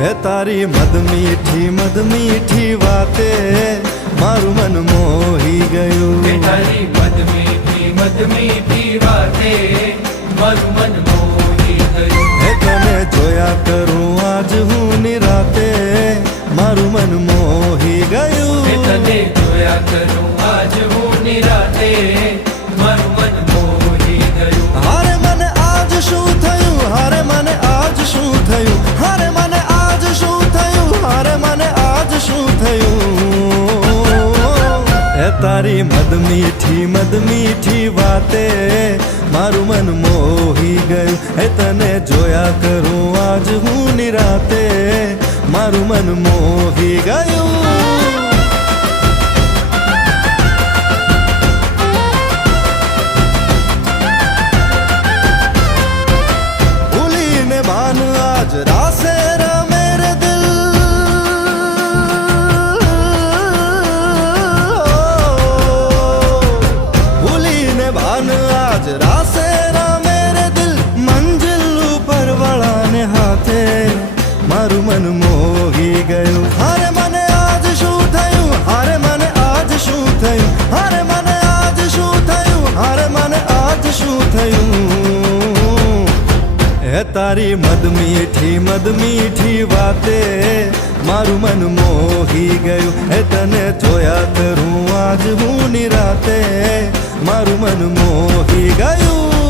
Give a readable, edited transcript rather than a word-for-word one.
હે તારી મદ મીઠી વાતે મારું મન મોહી ગયું. હે તારી મદ મીઠી વાતે મારું મન મોહી ગયું. હે તને જોયા કરું આજ હું નિરાતે મારું મન મોહી ગયું. હે તને જોયા કરું આજ હું નિરાતે મારું મન મોહી ગયું. હારે મને આજ શું થયું, હારે મને આજ શું થયું, હારે મને આજ શું થયું, હારે મને આજ શું થયું. હે તારી મદ મીઠી વાતે મારું મન મોહી ગયું. હે તને જોયા કરું આજ હું નિરાતે મારું મન મોહી ગયું. आज रासे मेरे दिल भूली ने भान आज रासे मेरे दिल मंजिल ऊपर वाला ने हाथे मारू मन मोही गયું. हारे मने आज શું થયું, હારે મને આજ શું થયું, હારે મને આજ શું થયું, હારે મને આજ શું થયું. હે તારી મદ મીઠી વાતે મારું મન મોહી ગયું. હે તને જોયા કરું આજ હું નિરાતે મારું મન મોહી ગયું.